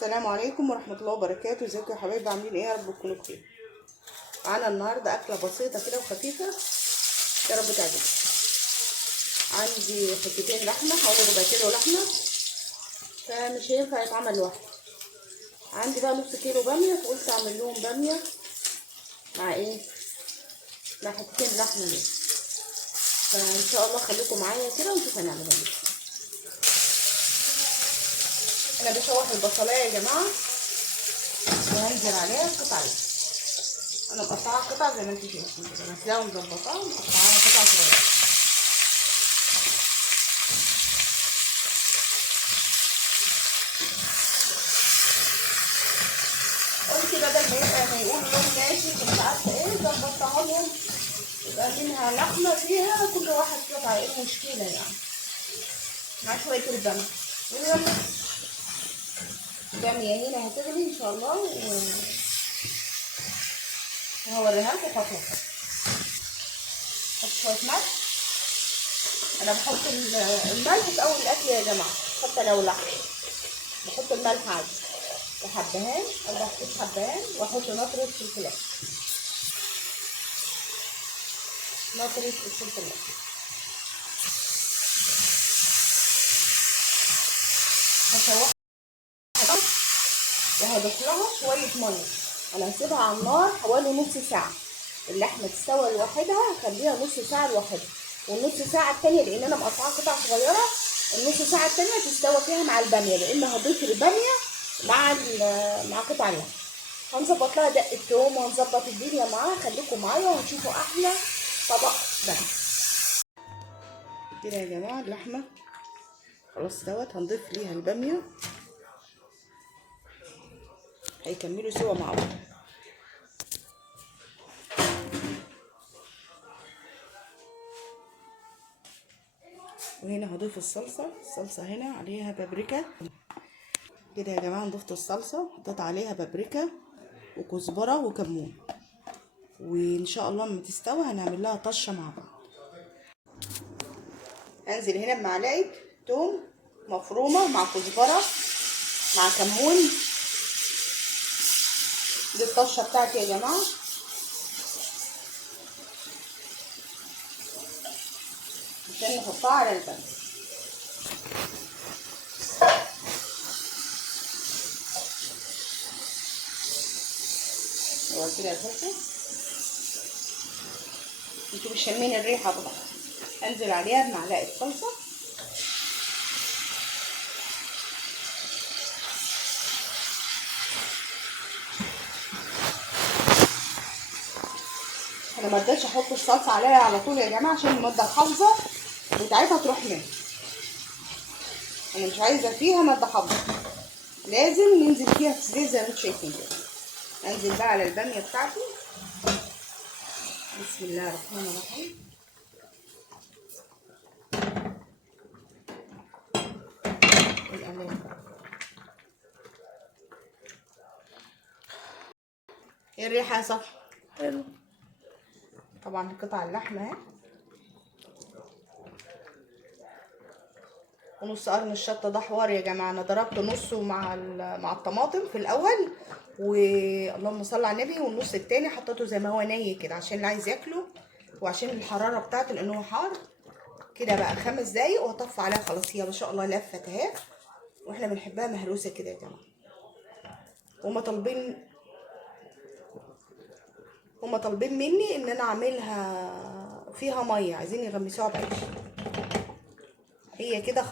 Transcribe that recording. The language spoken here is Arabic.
السلام عليكم ورحمة الله وبركاته. ازيكم يا حبايبي؟ عاملين ايه؟ يا رب تكونوا بخير. معانا النهارده اكله بسيطه كده وخفيفه، يا رب تعجبكم. عندي حتتين لحمه، حوالي ربع كيلو لحمه، فمش هينفع يتعمل لوحده. عندي بقى نص كيلو باميه، فقلت اعمل لهم باميه مع ايه، مع حتتين لحمه دي. فان شاء الله خليكم معايا كده ونشوف هنعمل ايه. انا بشوح البصلايه يا جماعه وهنزل عليها قطع. انا مقطعاها قطع زي ما انتم شايفين كده، غسلاها ومظبطاها ومقطعاها قطع صغيره. قلت بدل ما يقولوا لهم ناشف ومش عارفه ايه، ظبطتها لهم يبقى منها لحمه فيها كل واحد قطعه، ايه المشكله يعني، مع شويه الباميه. ويلا الباميه هنا هتغلي ان شاء الله وهوريها لكم خطوه خطوه. حط شويه ملح. انا بحط الملح في اول الاكل يا جماعه، حتى لو لحم بحط الملح عادي، وحبهان 4 حبهان، واحط نطره فلفل، نطره الفلفل. هشوحها وهضيف لها شويه ميه. انا هسيبها على النار حوالي نص ساعه. اللحمه تستوي لوحدها هخليها نص ساعه لوحدها، والنص ساعه التانيه لان انا مقطعاها قطع صغيره، النص ساعه التانيه تستوي فيها مع الباميه، لان هضيف الباميه مع قطع اللحمه. هنظبط لها دقه توم وهنظبط الدنيا معاها. خليكم معايا وهتشوفوا احلى طبق باميه كده يا جماعه. اللحمه خلاص استوت، هنضيف ليها الباميه، هيكملوا سوا مع بعض. وهنا هضيف الصلصه هنا عليها بابريكا كده يا جماعه. ضفت الصلصه، حطيت عليها بابريكا وكزبره وكمون، وان شاء الله لما تستوي هنعمل لها طشه مع بعض. هنزل هنا بمعلقه توم مفرومه مع كزبره مع كمون. دي الطشه بتاعتي يا جماعه. عشان نحطها على الباميه. هو كده الفلفل، انتوا مش شامين الريحه طبعا. انزل عليها بمعلقه صلصه، انا ما رضيتش احط الصلصه عليها على طول يا جماعه عشان الماده الحافظه بتاعتها تروح منها. انا مش عايزه فيها ماده حافظه، لازم ننزل فيها في الزيت زي ما انتم شايفين كده. انزل بقى على الباميه بتاعتي. بسم الله الرحمن الرحيم. ايه الريحه يا صفا؟ حلو. طبعا قطع اللحمه اهي، ونص قرن الشطه. ده حوار يا جماعه، انا ضربت نصه مع الطماطم في الاول، واللهم صل على النبي، والنص التاني حطيته زي ما هو ني كده عشان اللي عايز ياكله، وعشان الحراره بتاعته لانه هو حار كده. بقى 5 دقايق واطفي عليها خلاص. هي ما شاء الله لفت اهي، واحنا بنحبها مهروسه كده يا جماعه. هما طالبين مني ان انا اعملها فيها ميه، عايزين يغمسوها بعيش. هي كده